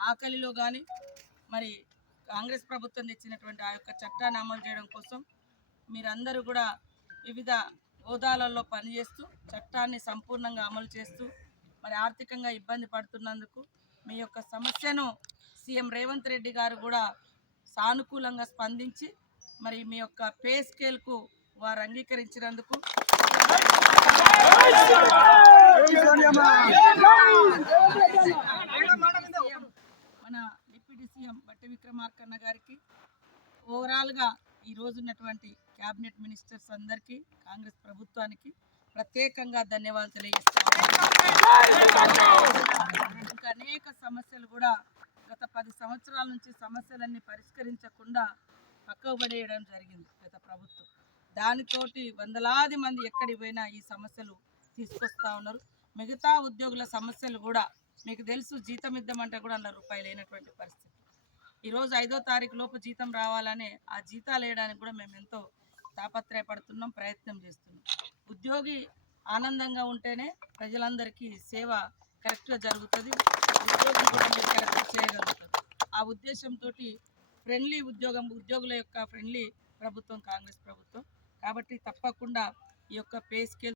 ఆకలిలో కానీ మరి కాంగ్రెస్ ప్రభుత్వం తెచ్చినటువంటి ఆ యొక్క చట్టాన్ని అమలు చేయడం కోసం మీరందరూ కూడా వివిధ హోదాలలో పనిచేస్తూ చట్టాన్ని సంపూర్ణంగా అమలు చేస్తూ మరి ఆర్థికంగా ఇబ్బంది పడుతున్నందుకు మీ యొక్క సమస్యను సీఎం రేవంత్ రెడ్డి గారు కూడా సానుకూలంగా స్పందించి మరి మీ యొక్క పే స్కేల్కు వారు అంగీకరించినందుకు సీఎం మన డిప్యూటీ సీఎం బట్టి విక్రమార్కన్న గారికి ఓవరాల్గా ఈ రోజు ఉన్నటువంటి క్యాబినెట్ మినిస్టర్స్ అందరికీ కాంగ్రెస్ ప్రభుత్వానికి ప్రత్యేకంగా ధన్యవాదాలు తెలియజేస్తాను. అనేక సమస్యలు కూడా గత పది సంవత్సరాల నుంచి సమస్యలన్నీ పరిష్కరించకుండా పక్కకు పడేయడం జరిగింది గత ప్రభుత్వం. దానితోటి వందలాది మంది ఎక్కడికి పోయినా ఈ సమస్యలు తీసుకొస్తా ఉన్నారు. మిగతా ఉద్యోగుల సమస్యలు కూడా మీకు తెలుసు జీతం ఇద్దామంటే కూడా అన్న రూపాయలు లేనటువంటి పరిస్థితి. ఈరోజు ఐదో తారీఖు లోపు జీతం రావాలనే ఆ జీతాలు వేయడానికి కూడా మేము ఎంతో తాపత్రయపడుతున్నాం ప్రయత్నం చేస్తున్నాం. ఉద్యోగి ఆనందంగా ఉంటేనే ప్రజలందరికీ సేవ కరెక్ట్గా జరుగుతుంది. ఉద్యోగం కూడా మీరు కరెక్ట్గా చేయగలుగుతారు. ఆ ఉద్దేశంతో ఫ్రెండ్లీ ఉద్యోగం ఉద్యోగుల యొక్క ఫ్రెండ్లీ ప్రభుత్వం కాంగ్రెస్ ప్రభుత్వం. కాబట్టి తప్పకుండా ఈ యొక్క పే స్కేల్